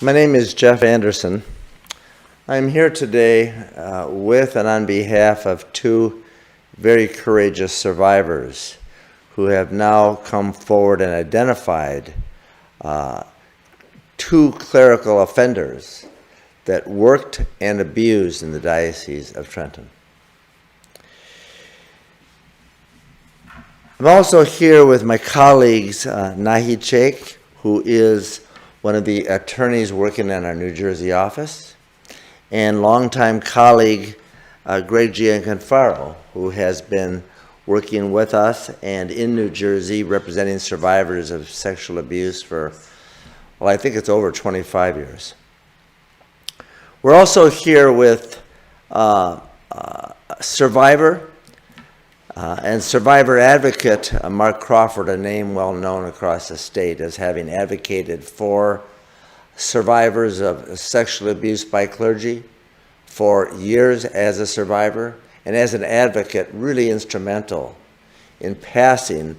My name is Jeff Anderson. I'm here today with and on behalf of two very courageous survivors who have now come forward and identified two clerical offenders that worked and abused in the Diocese of Trenton. I'm also here with my colleagues, Nahid Sheikh, who is one of the attorneys working in our New Jersey office, and longtime colleague Gregory the Great, who has been working with us and in New Jersey representing survivors of sexual abuse for, well, I think it's over 25 years. We're also here with survivor and survivor advocate Mark Crawford, a name well known across the state as having advocated for survivors of sexual abuse by clergy for years as a survivor, and as an advocate, really instrumental in helping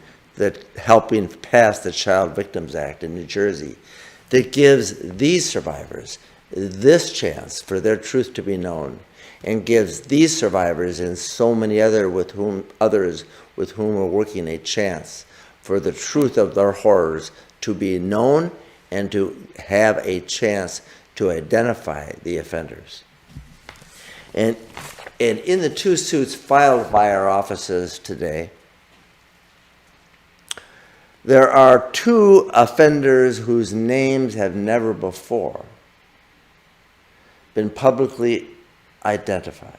pass the Child Victims Act in New Jersey that gives these survivors this chance for their truth to be known, and gives these survivors and so many others with whom we're working a chance for the truth of their horrors to be known and to have a chance to identify the offenders. And in the two suits filed by our offices today, there are two offenders whose names have never before been publicly identified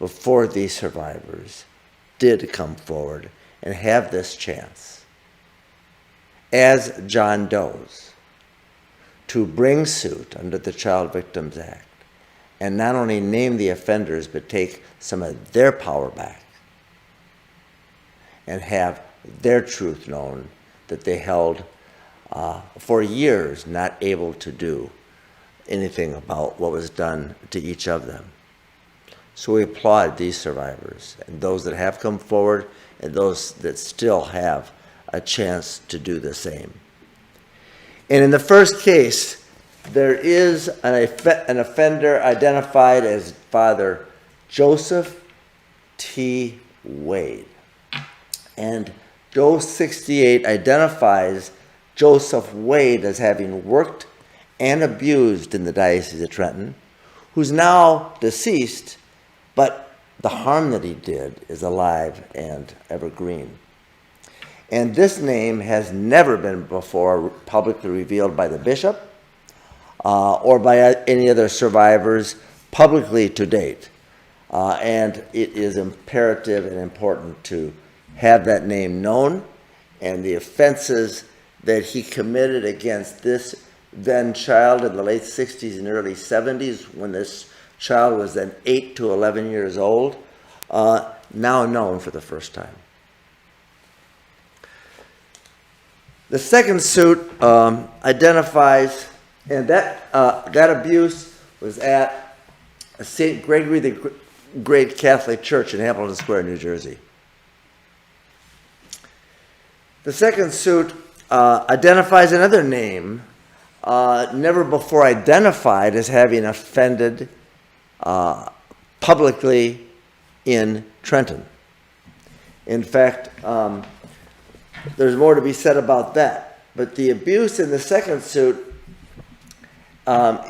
before these survivors did come forward and have this chance as John Does to bring suit under the Child Victims Act and not only name the offenders but take some of their power back and have their truth known that they held for years not able to do anything about what was done to each of them. So we applaud these survivors and those that have come forward and those that still have a chance to do the same. And in the first case, there is an offender identified as Father Joseph T. Wade. And Joe 68 identifies Joseph Wade as having worked and abused in the Diocese of Trenton, who's now deceased, but the harm that he did is alive and evergreen. And this name has never been before publicly revealed by the bishop or by any other survivors publicly to date. And it is imperative and important to have that name known and the offenses that he committed against this then child in the late 60s and early 70s, when this child was then 8 to 11 years old, now known for the first time. The second suit identifies, and that abuse was at St. Gregory the Great Catholic Church in Hamilton Square, New Jersey. The second suit identifies another name never before identified as having offended publicly in Trenton. In fact, there's more to be said about that. But the abuse in the second suit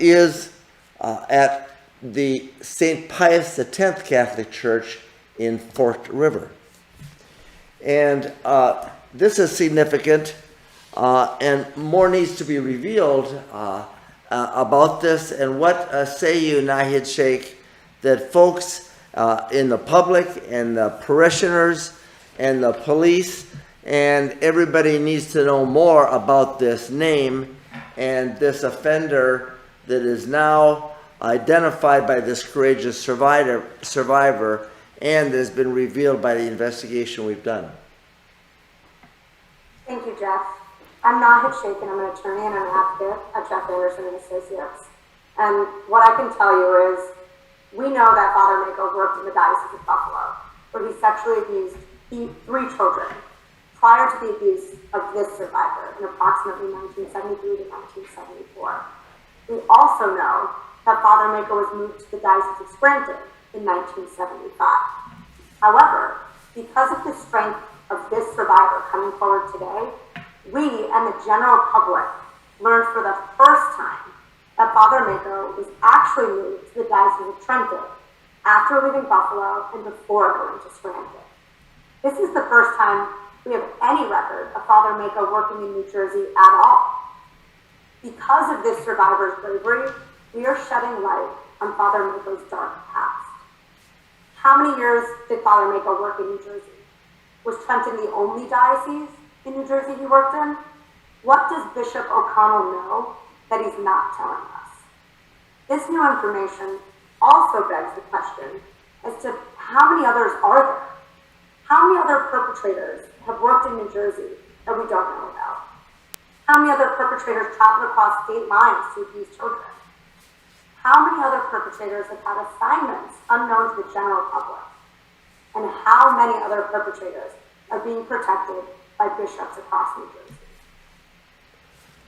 is at the St. Pius X Catholic Church in Forked River. And this is significant. And more needs to be revealed about this. And what say you, Nahid Sheikh, that folks in the public and the parishioners and the police and everybody needs to know more about this name and this offender that is now identified by this courageous survivor and has been revealed by the investigation we've done. Thank you, Jeff. I'm Nahid Sheikh, and I'm an attorney and an advocate at Jeff Anderson and Associates. And what I can tell you is, we know that Father Mako worked in the Diocese of Buffalo, where he sexually abused 3 children prior to the abuse of this survivor in approximately 1973 to 1974. We also know that Father Mako was moved to the Diocese of Scranton in 1975. However, because of the strength of this survivor coming forward today, we and the general public learned for the first time that Father Mako was actually moved to the Diocese of Trenton after leaving Buffalo and before going to Scranton. This is the first time we have any record of Father Mako working in New Jersey at all. Because of this survivor's bravery, we are shedding light on Father Mako's dark past. How many years did Father Mako work in New Jersey? Was Trenton the only diocese in New Jersey he worked in? What does Bishop O'Connell know that he's not telling us? This new information also begs the question as to how many others are there? How many other perpetrators have worked in New Jersey that we don't know about? How many other perpetrators traveled across state lines to abuse children? How many other perpetrators have had assignments unknown to the general public? And how many other perpetrators are being protected by bishops across New Jersey?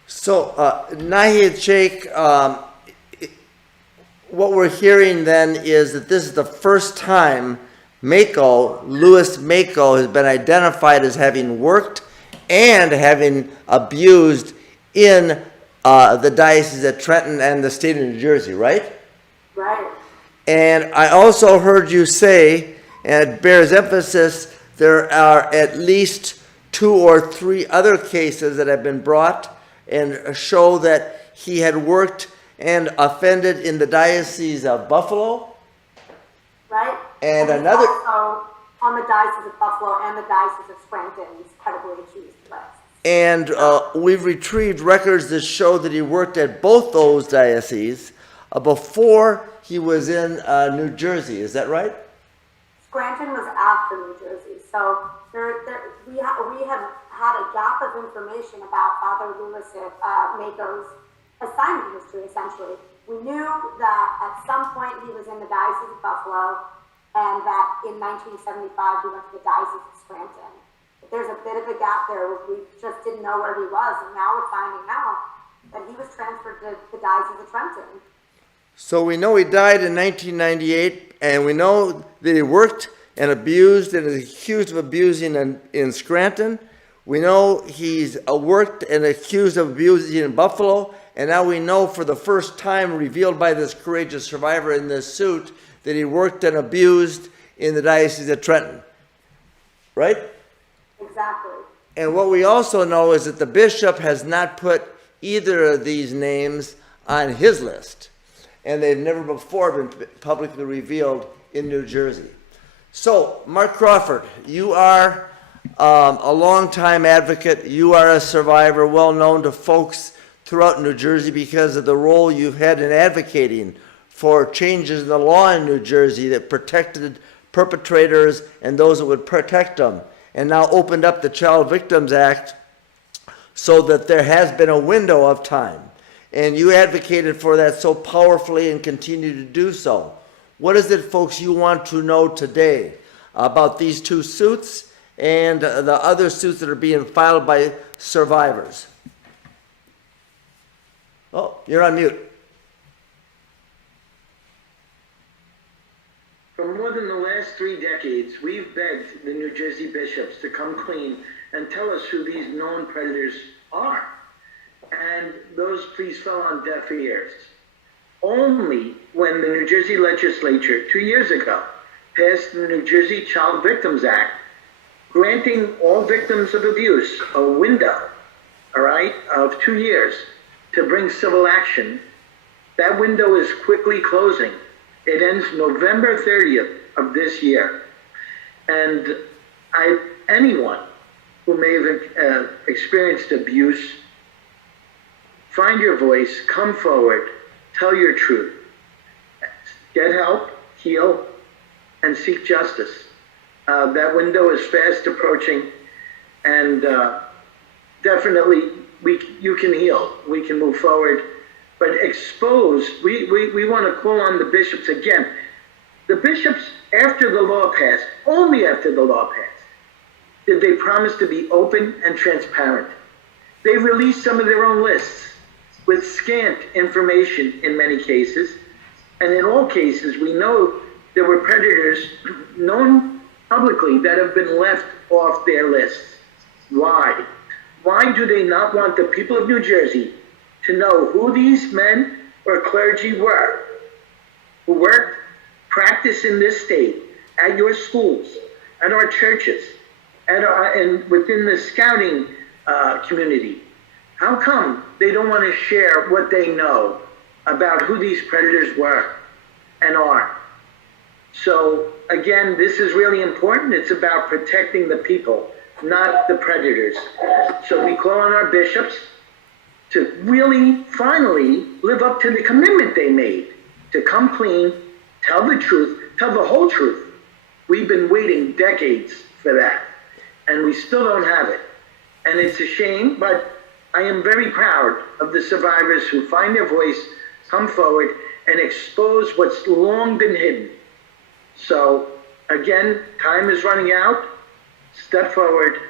So, Nahid Sheikh, what we're hearing then is that this is the first time Mako, Louis Mako, has been identified as having worked and having abused in the Diocese of Trenton and the state of New Jersey, right? Right. And I also heard you say, and it bears emphasis, there are at least 2 or 3 other cases that have been brought and show that he had worked and offended in the Diocese of Buffalo. Right. And he's another... also on the Diocese of Buffalo and the Diocese of Scranton's credibly accused list. And we've retrieved records that show that he worked at both those dioceses before he was in New Jersey. Is that right? Scranton was after New Jersey. So we have had a gap of information about Father Louis Mako's assignment history, essentially. We knew that at some point he was in the Diocese of Buffalo and that in 1975 he went to the Diocese of Scranton. But there's a bit of a gap there where we just didn't know where he was, and now we're finding out that he was transferred to the Diocese of Trenton. So we know he died in 1998, and we know that he worked and abused and is accused of abusing in Scranton. We know he's worked and accused of abusing in Buffalo, and now we know for the first time, revealed by this courageous survivor in this suit, that he worked and abused in the Diocese of Trenton. Right? Exactly. And what we also know is that the bishop has not put either of these names on his list. And they've never before been publicly revealed in New Jersey. So, Mark Crawford, you are a longtime advocate. You are a survivor, well known to folks throughout New Jersey because of the role you've had in advocating for changes in the law in New Jersey that protected perpetrators and those that would protect them, and now opened up the Child Victims Act so that there has been a window of time. And you advocated for that so powerfully and continue to do so. What is it, folks, you want to know today about these 2 suits and the other suits that are being filed by survivors? Oh, you're on mute. For more than the last 3 decades, we've begged the New Jersey bishops to come clean and tell us who these known predators are. And those pleas fell on deaf ears. Only when the New Jersey legislature 2 years ago passed the New Jersey Child Victims Act, granting all victims of abuse a window, all right, of 2 years to bring civil action. That window is quickly closing. It ends November 30th of this year. And anyone who may have experienced abuse, find your voice, come forward, tell your truth, get help, heal, and seek justice. That window is fast approaching, and definitely you can heal, we can move forward, but expose, we want to call on the bishops again. The bishops, after the law passed, only after the law passed, did they promise to be open and transparent. They released some of their own lists with scant information in many cases. And in all cases, we know there were predators known publicly that have been left off their lists. Why? Why do they not want the people of New Jersey to know who these men or clergy were who worked, practiced in this state, at your schools, at our churches, and within the scouting community? How come they don't want to share what they know about who these predators were and are? So again, this is really important. It's about protecting the people, not the predators. So we call on our bishops to really finally live up to the commitment they made to come clean, tell the truth, tell the whole truth. We've been waiting decades for that, and we still don't have it. And it's a shame, but I am very proud of the survivors who find their voice, come forward, and expose what's long been hidden. So again, time is running out. Step forward,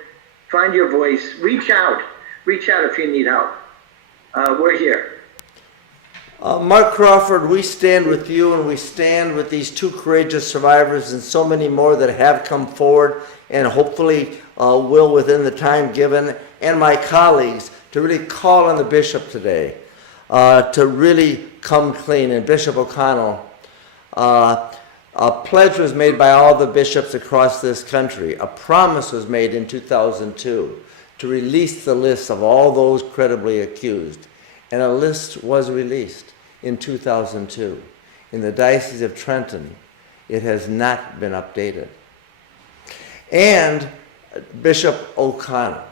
find your voice, reach out if you need help. We're here. Mark Crawford, we stand with you, and we stand with these two courageous survivors and so many more that have come forward and hopefully will within the time given, and my colleagues, to really call on the bishop today to really come clean. And Bishop O'Connell, a pledge was made by all the bishops across this country. A promise was made in 2002 to release the list of all those credibly accused. And a list was released in 2002. In the Diocese of Trenton, it has not been updated. And Bishop O'Connell,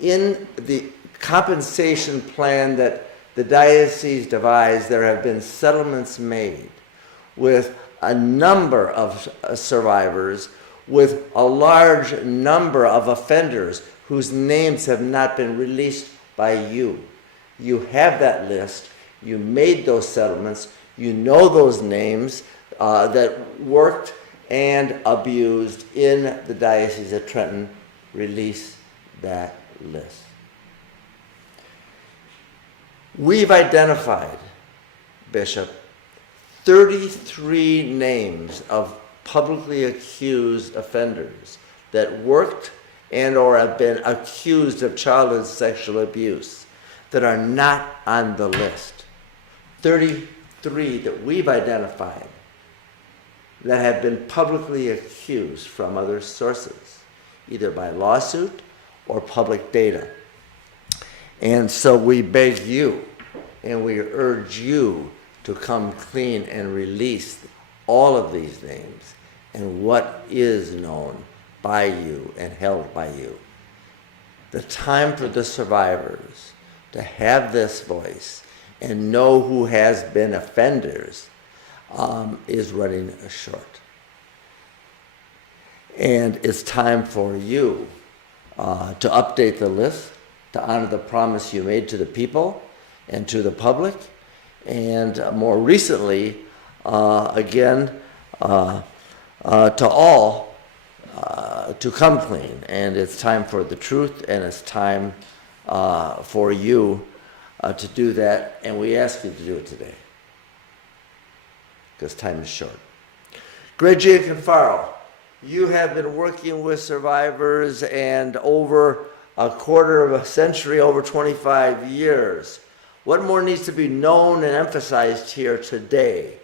in the compensation plan that the diocese devised, there have been settlements made with a number of survivors, with a large number of offenders whose names have not been released by you. You have that list. You made those settlements. You know those names that worked and abused in the Diocese of Trenton. Release that list. We've identified, Bishop, 33 names of publicly accused offenders that worked and or have been accused of childhood sexual abuse that are not on the list. 33 that we've identified that have been publicly accused from other sources, either by lawsuit or public data. And so we beg you and we urge you to come clean and release all of these names and what is known by you and held by you. The time for the survivors to have this voice and know who has been offenders is running short. And it's time for you to update the list, to honor the promise you made to the people and to the public, and more recently, again, to all, to come clean. And it's time for the truth, and it's time for you to do that, and we ask you to do it today, because time is short. Gregory the Great, you have been working with survivors and over a quarter of a century, over 25 years. What more needs to be known and emphasized here today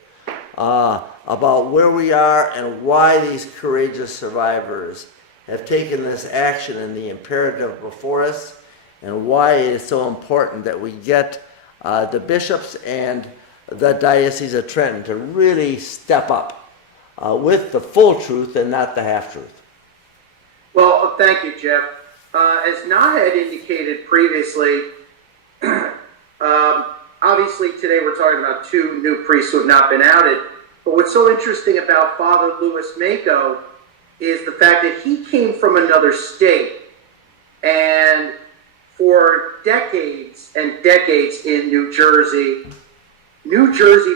about where we are and why these courageous survivors have taken this action and the imperative before us, and why it is so important that we get the bishops and the Diocese of Trenton to really step up with the full truth and not the half-truth? Well, thank you, Jeff. As Na had indicated previously, obviously today we're talking about two new priests who have not been outed. But what's so interesting about Father Louis Mako is the fact that he came from another state. And for decades and decades in New Jersey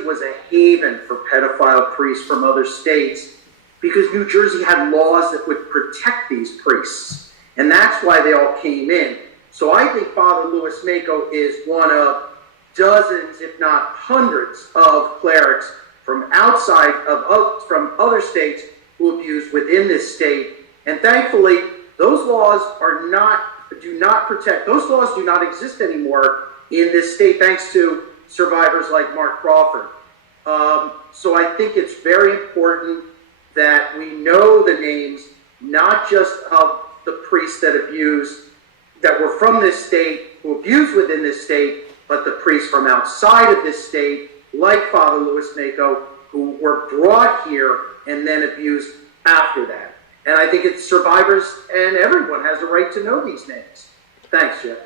was a haven for pedophile priests from other states because New Jersey had laws that would protect these priests. And that's why they all came in. So I think Father Louis Mako is one of dozens, if not hundreds, of clerics from outside of from other states who abuse within this state. And thankfully, those laws do not protect. Those laws do not exist anymore in this state, thanks to survivors like Mark Crawford. So I think it's very important that we know the names, not just of the priests that were from this state, who abused within this state, but the priests from outside of this state, like Father Louis Mako, who were brought here and then abused after that. And I think it's survivors and everyone has a right to know these names. Thanks, Jeff.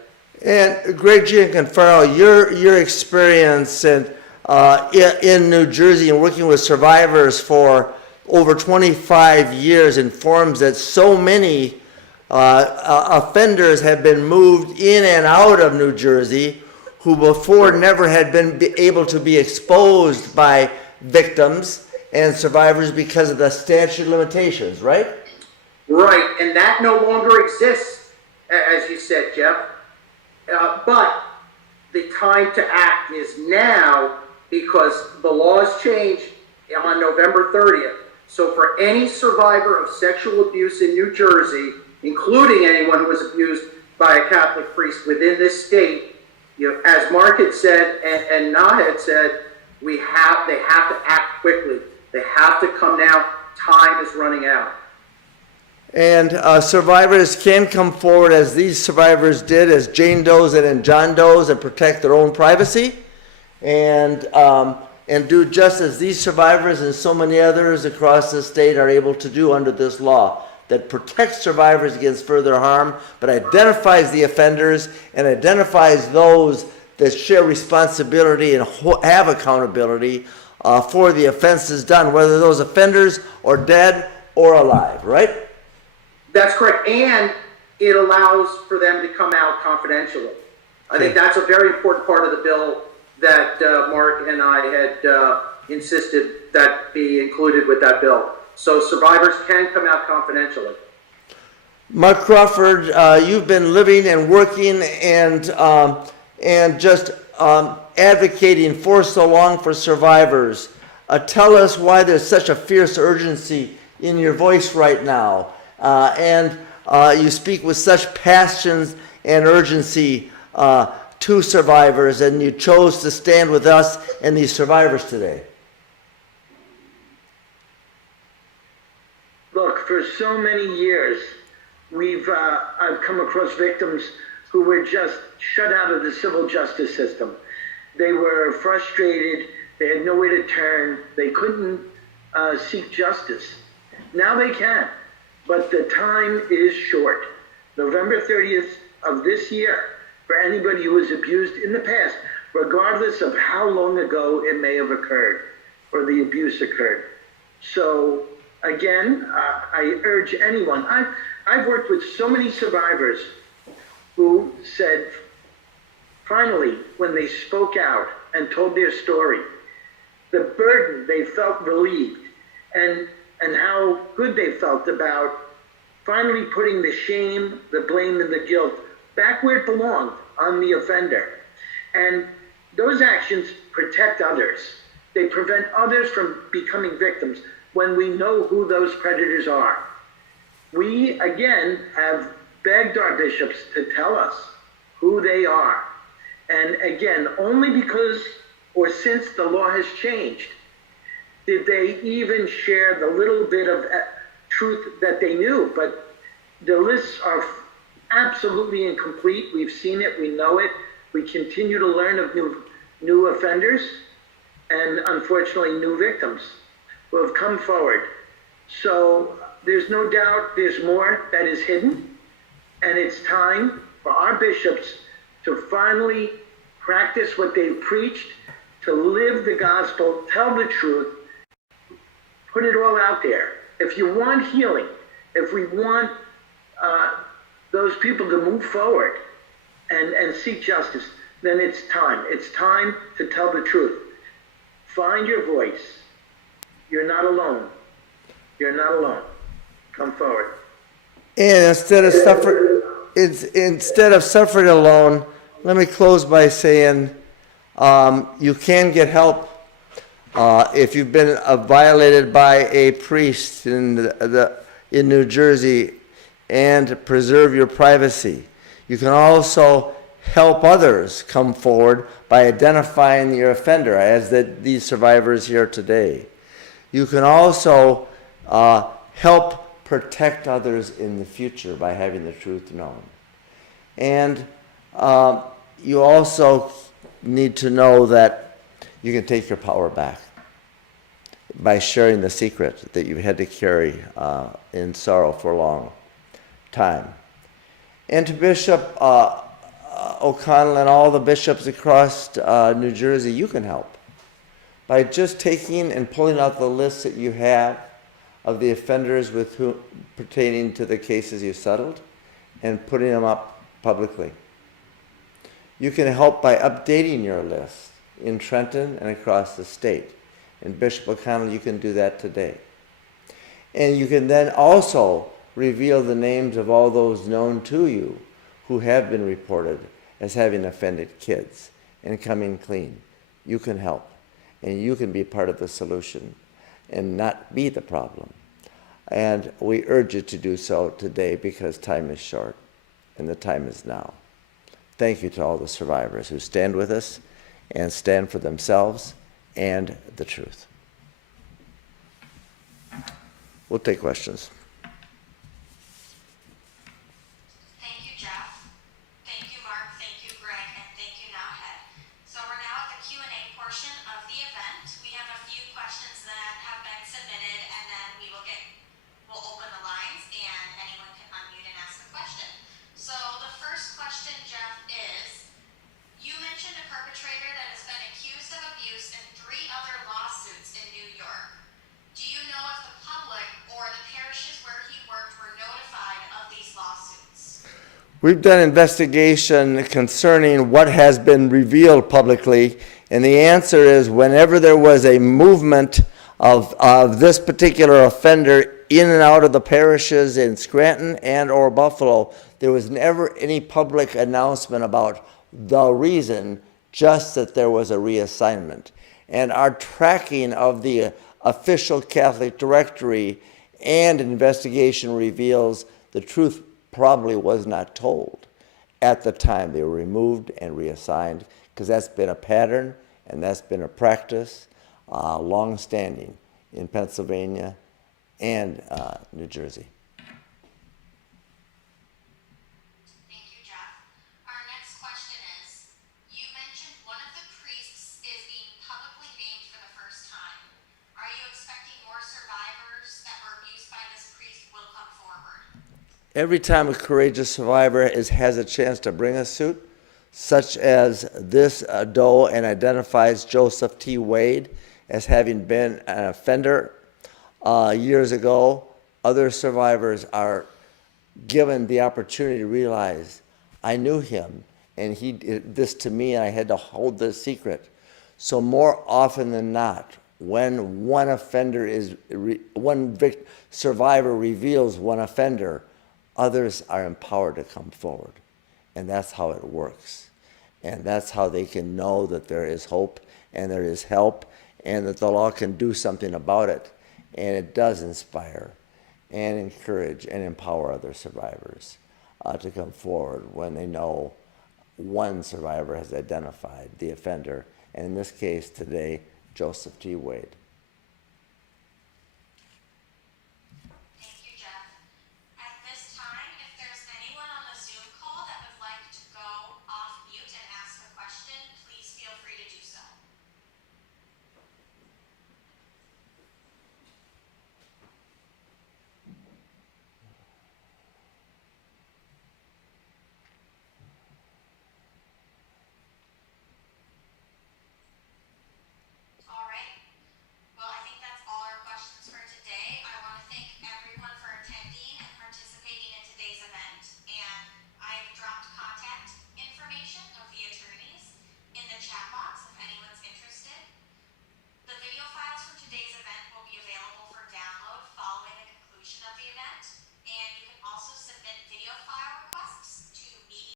And Greg Gianconfaro, your experience in New Jersey and working with survivors for over 25 years informs that so many offenders have been moved in and out of New Jersey who before never had been able to be exposed by victims and survivors because of the statute of limitations, right? Right, and that no longer exists, as you said, Jeff. But the time to act is now, because the laws changed on November 30th. So for any survivor of sexual abuse in New Jersey, including anyone who was abused by a Catholic priest within this state, as Mark had said and Na had said, they have to act quickly. They have to come now. Time is running out. And survivors can come forward, as these survivors did, as Jane Does and John Does, and protect their own privacy, and do just as these survivors and so many others across the state are able to do under this law that protects survivors against further harm, but identifies the offenders and identifies those that share responsibility and have accountability for the offenses done, whether those offenders are dead or alive, right? That's correct, and it allows for them to come out confidentially. I think that's a very important part of the bill that Mark and I had insisted that be included with that bill. So survivors can come out confidentially. Mark Crawford, you've been living and working and just advocating for so long for survivors. Tell us why there's such a fierce urgency in your voice right now. And you speak with such passion and urgency to survivors, and you chose to stand with us and these survivors today. Look, for so many years, I've come across victims who were just shut out of the civil justice system. They were frustrated. They had nowhere to turn. They couldn't seek justice. Now they can, but the time is short. November 30th of this year, for anybody who was abused in the past, regardless of how long ago it may have occurred or the abuse occurred. So again, I urge anyone. I've worked with so many survivors who said, finally, when they spoke out and told their story, the burden, they felt relieved, and how good they felt about finally putting the shame, the blame, and the guilt back where it belonged, on the offender. And those actions protect others. They prevent others from becoming victims when we know who those predators are. We, again, have begged our bishops to tell us who they are. And again, only because or since the law has changed did they even share the little bit of truth that they knew. But the lists are absolutely incomplete. We've seen it, we know it. We continue to learn of new offenders and unfortunately new victims who have come forward. So there's no doubt there's more that is hidden, and it's time for our bishops to finally practice what they've preached, to live the gospel, tell the truth, put it all out there. If you want healing, if we want those people to move forward and seek justice, then it's time. It's time to tell the truth. Find your voice. You're not alone. You're not alone. Come forward. And instead of suffering alone, let me close by saying you can get help if you've been violated by a priest in New Jersey, and preserve your privacy. You can also help others come forward by identifying your offender, as these survivors here today. You can also help protect others in the future by having the truth known. And you also need to know that you can take your power back by sharing the secret that you had to carry in sorrow for a long time. And to Bishop O'Connell and all the bishops across New Jersey, you can help by just taking and pulling out the lists that you have of the offenders with whom pertaining to the cases you settled and putting them up publicly. You can help by updating your list in Trenton and across the state. And Bishop O'Connell, you can do that today. And you can then also reveal the names of all those known to you who have been reported as having offended kids and coming clean. You can help. And you can be part of the solution and not be the problem. And we urge you to do so today because time is short and the time is now. Thank you to all the survivors who stand with us and stand for themselves and the truth. We'll take questions. Thank you, Jeff. Thank you, Mark. Thank you, Greg. And thank you, Nowhead. So we're now at the Q&A portion of the event. We have a few questions that have been submitted, and then we'll open the lines and anyone can unmute and ask a question. So the first question, Jeff, is you mentioned a perpetrator that has been accused of abuse in 3 other lawsuits in New York. Do you know if the public or the parishes where he worked were notified of these lawsuits? We've done investigation concerning what has been revealed publicly, and the answer is whenever there was a movement of this particular offender in and out of the parishes in Scranton and or Buffalo, there was never any public announcement about the reason, just that there was a reassignment. And our tracking of the official Catholic directory and investigation reveals the truth probably was not told at the time they were removed and reassigned, because that's been a pattern and that's been a practice long-standing in Pennsylvania and New Jersey. Thank you, Jeff. Our next question is, you mentioned one of the priests is being publicly named for the first time. Are you expecting more survivors that were abused by this priest will come forward? Every time a courageous survivor has a chance to bring a suit, such as this doe, and identifies Joseph T. Wade as having been an offender years ago, other survivors are given the opportunity to realize, I knew him, and he did this to me, and I had to hold this secret. So more often than not, when one survivor reveals one offender, others are empowered to come forward. And that's how it works. And that's how they can know that there is hope and there is help and that the law can do something about it. And it does inspire and encourage and empower other survivors to come forward when they know one survivor has identified the offender, and in this case today, Joseph T. Wade.